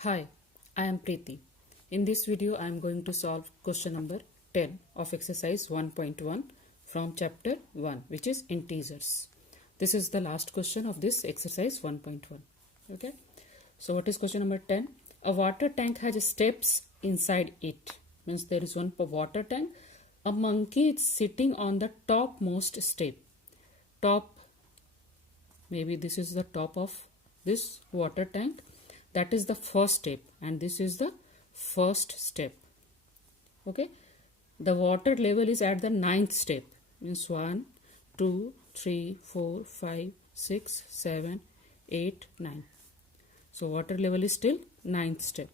Hi, I am Preeti. In this video, I am going to solve question number 10 of exercise 1.1 from chapter 1, which is integers. This is the last question of this exercise 1.1. Okay. So what is question number 10? A water tank has steps inside it. Means there is one water tank. A monkey is sitting on the topmost step. Maybe this is the top of this water tank. That is the first step, and this is the first step. Okay, the water level is at the ninth step. Means 1 2 3 4 5 6 7 8 9. So water level is still ninth step.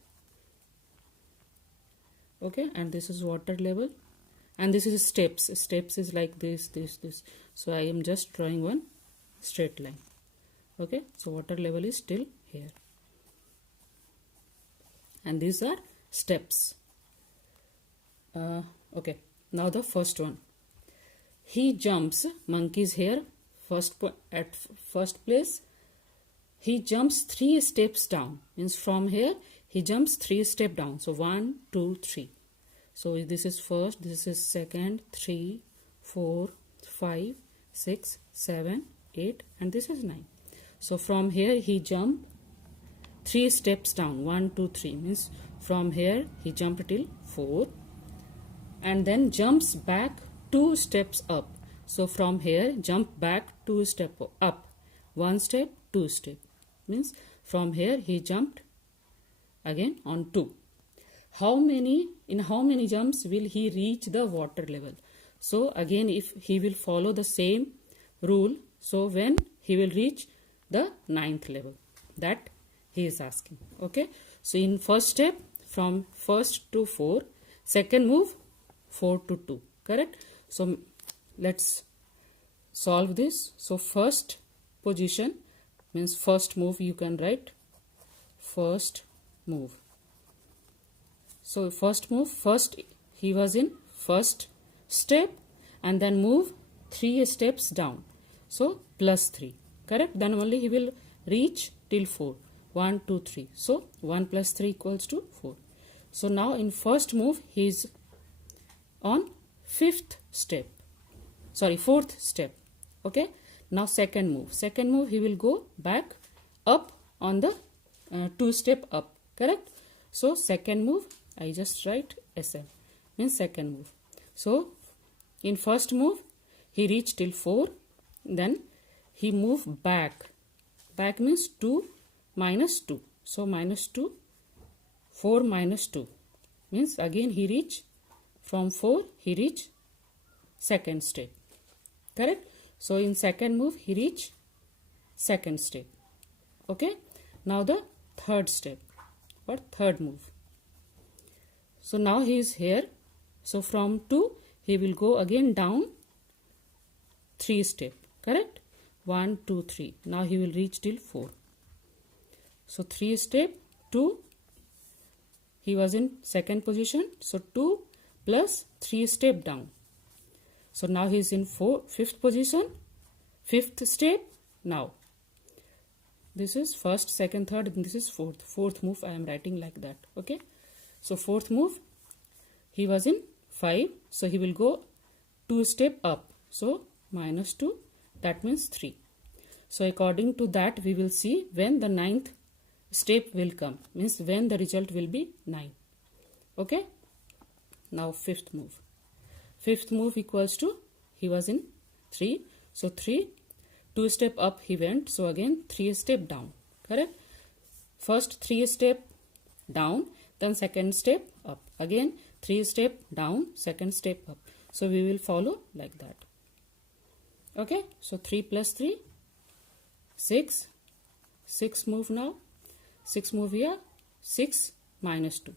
Okay, and this is water level, and this is steps is like this. So I am just drawing one straight line. Okay, so water level is still here, and these are steps. Okay, now the first one. He jumps, monkey is here, at first place. He jumps 3 steps down. Means from here he jumps 3 steps down. So 1 2 3. So this is first, this is second, 3 4 5 6 7 8, and this is 9. So from here he jumped 3 steps down. 1 2 3 means from here he jumped till 4, and then jumps back 2 steps up. So from here jump back 2 steps up. 1 step, 2 step. Means from here he jumped again on 2. In how many jumps will he reach the water level? So again, if he will follow the same rule, so when he will reach the ninth level, that he is asking. Okay, so in first step from first to 4, second move 4 to 2. Correct? So let's solve this. So first position means first move, you can write first move. So first move, first he was in first step, and then move 3 steps down. So plus 3. Correct? Then only he will reach till 4. 1 2 3. So 1 plus 3 equals to 4. So now in first move he is on fourth step. Okay, now second move he will go back up on the 2 step up. Correct? So second move, I just write SL, means second move. So in first move he reached till 4, then he moved back means 2 minus 2. So minus 2, 4 minus 2 means again he reach from 4 he reach second step. Correct? So in second move he reach second step. Okay, now the third step or third move. So now he is here. So from 2 he will go again down 3 step. Correct? 1 2 3. Now he will reach till 4. So 3 step, 2, he was in second position. So 2 plus 3 step down. So now he is in fifth position, fifth step. Now this is first, second, third, and this is fourth move. I am writing like that. Okay, so fourth move he was in 5, so he will go 2 step up. So minus 2, that means 3. So according to that we will see when the ninth step will come, means when the result will be 9. Okay, now fifth move equals to, he was in 3, so 3, 2 step up he went, so again 3 step down. Correct? First 3 step down, then second step up, again 3 step down, second step up. So we will follow like that. Okay, so 3 plus 3, 6 move. Now 6 move here, 6 minus 2.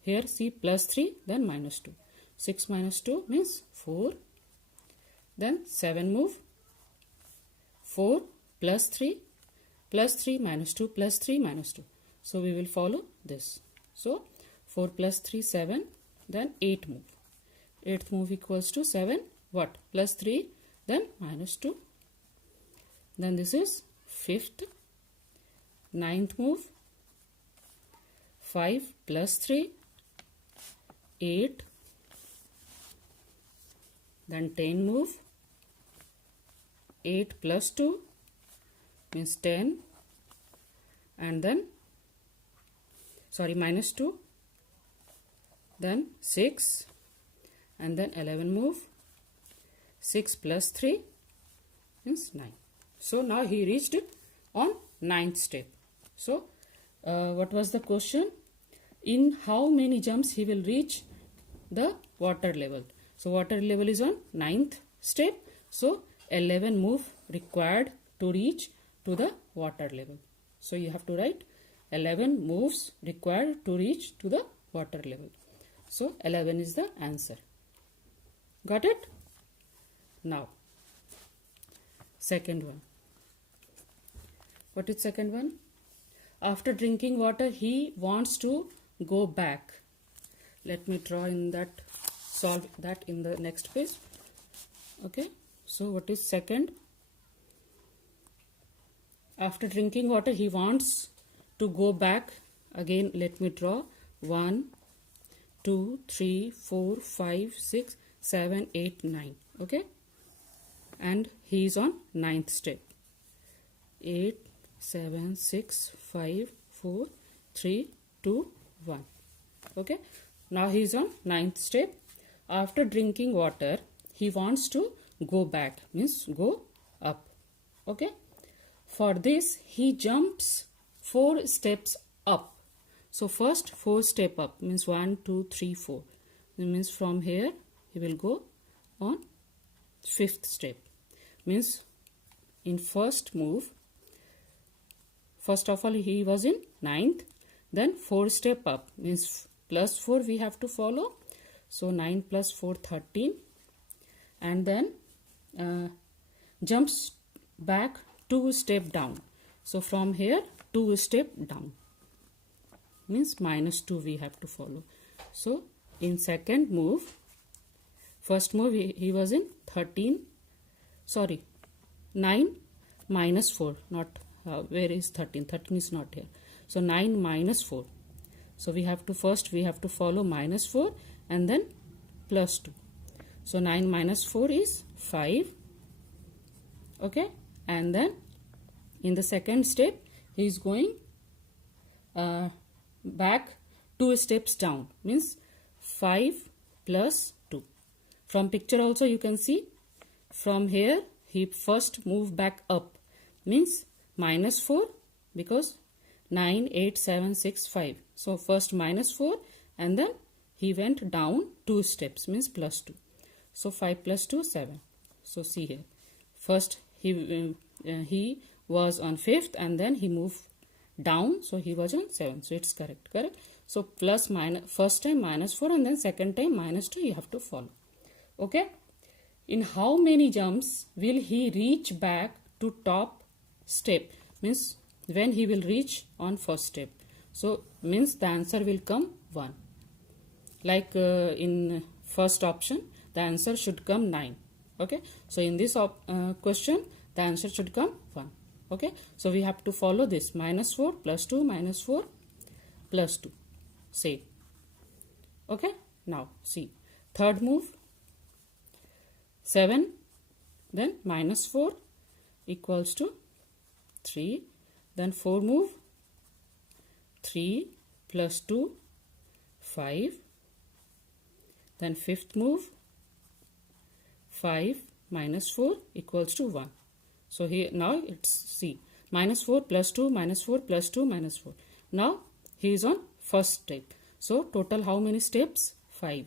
Here see plus 3, then minus 2. 6 minus 2 means 4. Then 7 move, 4 plus 3 minus 2 plus 3 minus 2. So we will follow this. So 4 plus 3, 7. Then 8 move. 8th move equals to 7. What? Plus 3, then minus 2. Then this is 5th. 9th move, 5 plus 3, 8, then 10 move, 8 plus 2 means 10, and then minus 2, then 6, and then 11 move, 6 plus 3 means 9. So now he reached on 9th step. So what was the question? In how many jumps he will reach the water level? So water level is on 9th step. So 11 move required to reach to the water level. So you have to write 11 moves required to reach to the water level. So 11 is the answer. Got it? Now second one. What is second one? After drinking water, he wants to go back. Let me draw in that, solve that in the next page. Okay. So what is second? After drinking water, he wants to go back. Again, let me draw 1, 2, 3, 4, 5, 6, 7, 8, 9. Okay. And he is on 9th step. 8, 7, 6, 5, 4, 3, 2, 1. Okay. Now he is on 9th step. After drinking water, he wants to go back, means go up. Okay. For this, he jumps 4 steps up. So first 4 step up means 1, 2, 3, 4. That means from here he will go on 5th step. Means in first move, first of all he was in 9th, then 4 step up means plus 4 we have to follow. So 9 plus 4, 13, and then jumps back 2 step down. So from here 2 step down means minus 2 we have to follow. So in second move, first move he was in 9 minus 4, not where is 13? 13 is not here. So 9 minus 4. So we have to follow minus 4 and then plus 2. So 9 minus 4 is 5. Okay. And then in the second step he is going back 2 steps down, means 5 plus 2. From picture also you can see, from here he first move back up, means minus 4, because 9, 8, 7, 6, 5. So first minus 4 and then he went down 2 steps, means plus 2. So 5 plus 2, 7. So see here, first he was on 5th and then he moved down, so he was on 7th. So it's correct. So plus minus, first time minus 4 and then second time minus 2 you have to follow. Okay. In how many jumps will he reach back to top step? Means when he will reach on first step. So means the answer will come 1. Like in first option the answer should come 9. Okay. So in this question the answer should come 1. Okay. So we have to follow this minus 4 plus 2 minus 4 plus 2. Same. Okay. Now see third move, 7, then minus 4 equals to 3, then 4 move, 3 plus 2, 5, then 5th move, 5 minus 4 equals to 1. So here now it's see minus 4 plus 2 minus 4 plus 2 minus 4. Now he is on first step. So total how many steps? 5.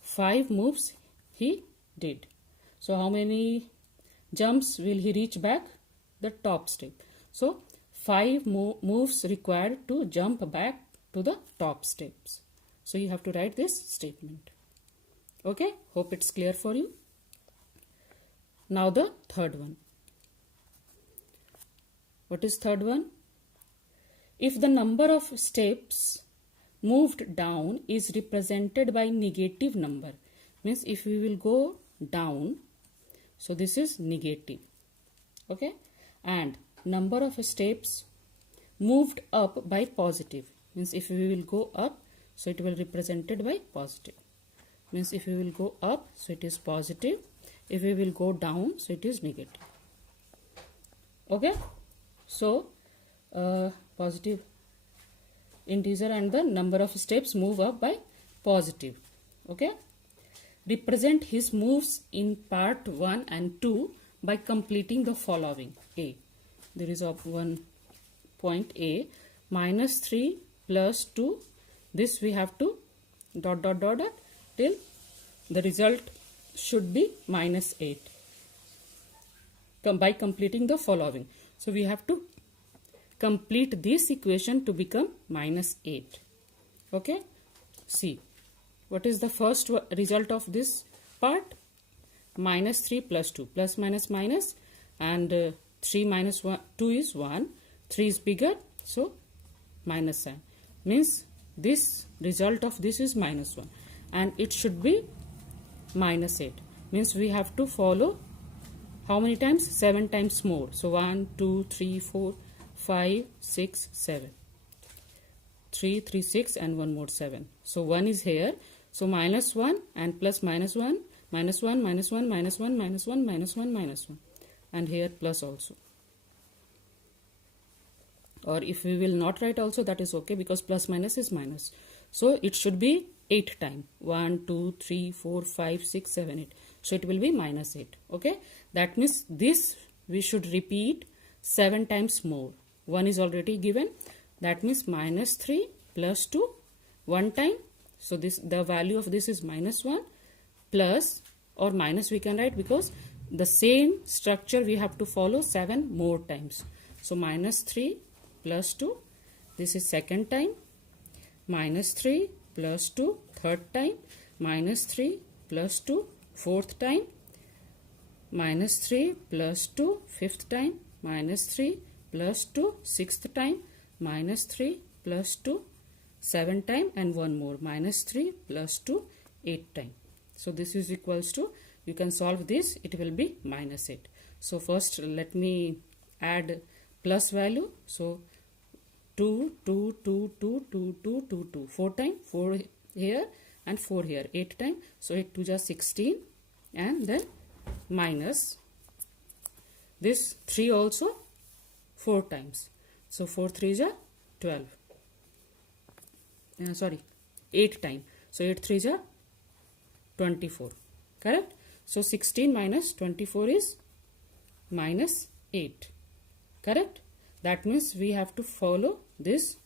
5 moves he did. So how many jumps will he reach back? The top step. So 5 moves required to jump back to the top steps. So you have to write this statement. Okay. Hope it's clear for you. Now the third one. What is third one? If the number of steps moved down is represented by negative number, means if we will go down, so this is negative. Okay. And number of steps moved up by positive, means if we will go up, so it will represented by positive, means if we will go up, so it is positive, if we will go down, so it is negative. Okay, so positive integer and the number of steps move up by positive. Okay, represent his moves in part 1 and 2 by completing the following. A, there is one point A, minus 3 plus 2, this we have to dot dot dot dot till the result should be minus 8 by completing the following. So we have to complete this equation to become minus 8. Okay, see what is the first result of this part. Minus 3 plus 2, plus minus minus, and 3 minus 1, 2 is 1, 3 is bigger, so minus sign, means this result of this is minus 1 and it should be minus 8, means we have to follow how many times? 7 times more. So 1, 2, 3, 4, 5, 6, 7. 3, 3, 6 and one more 7. So 1 is here. So minus 1 and plus minus 1, minus 1, minus 1, minus 1, minus 1, minus 1, minus 1. And here plus also. Or if we will not write also, that is okay, because plus minus is minus. So it should be 8 times. 1, 2, 3, 4, 5, 6, 7, 8. So it will be minus 8. Okay. That means this we should repeat 7 times more. 1 is already given. That means minus 3 plus 2 1 time. So this, the value of this is minus 1, plus or minus we can write, because the same structure we have to follow 7 more times. So minus 3 plus 2, this is second time, minus 3 plus 2 third time, minus 3 plus 2 fourth time, minus 3 plus 2 fifth time, minus 3 plus 2 sixth time, minus 3 plus 2 7th time, and one more, minus 3 plus 2 8th time. So this is equals to, you can solve this, it will be minus 8. So first let me add plus value. So 2, 2, 2, 2, 2, 2, 2, 2, 4 time, 4 here and 4 here, 8 time. So 8 2 just 16, and then minus this 3 also 4 times. So 4 3 is 12. Sorry, 8 time. So 8 3 is 24. Correct? So 16 minus 24 is minus 8. Correct? That means we have to follow this,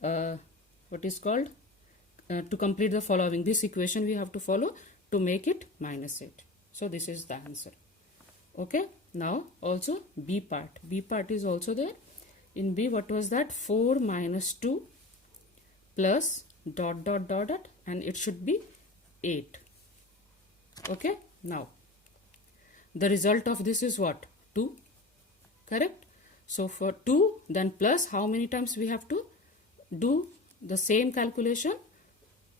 what is called, to complete the following. This equation we have to follow to make it minus 8. So this is the answer. Okay. Now also B part. B part is also there. In B, what was that? 4 minus 2 plus dot dot dot dot, and it should be 8. Okay. Now the result of this is what? 2. Correct? So for 2, then plus how many times we have to do the same calculation?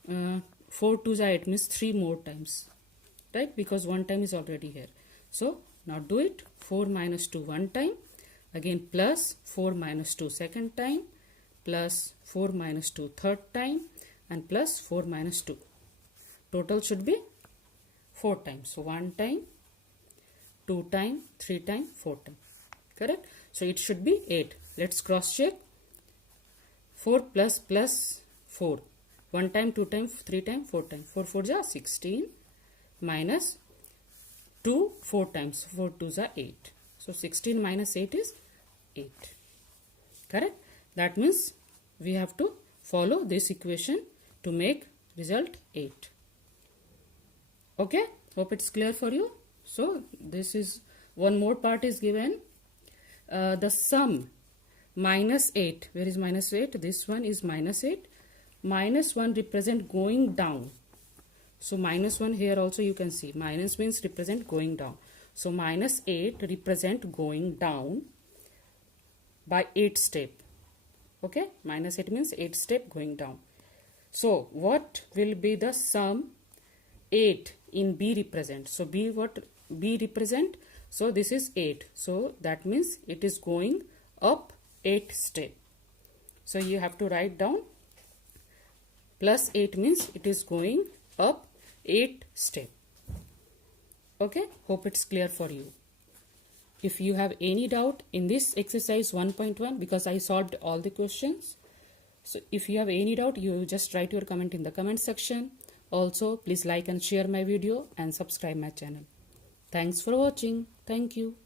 4 2s are 8, means 3 more times, right? Because 1 time is already here. So now do it. 4 minus 2 1 time, again plus 4 minus 2 second time, plus 4 minus 2 third time, and plus 4 minus 2. Total should be 4 times. So 1 time, 2 time, 3 time, 4 time. Correct? So it should be 8. Let's cross check. 4 plus plus 4. 1 time, 2 time, 3 time, 4 time. 4 4 is 16 minus 2 4 times. 4 2 is 8. So 16 minus 8 is 8. Correct? That means we have to follow this equation to make result 8. Okay? Hope it's clear for you. So this is one more part is given. The sum minus 8. Where is minus 8? This one is minus 8. Minus 1 represent going down. So minus 1 here also you can see. Minus means represent going down. So minus 8 represent going down by 8 step. Okay? Minus 8 means 8 step going down. So what will be the sum 8 in B represent? So B, what B represent? So this is 8. So that means it is going up 8 step. So you have to write down Plus 8 means it is going up 8 step. Okay, hope it's clear for you. If you have any doubt in this exercise 1.1, because I solved all the questions, so if you have any doubt, you just write your comment in the comment section. Also, please like and share my video and subscribe my channel. Thanks for watching. Thank you.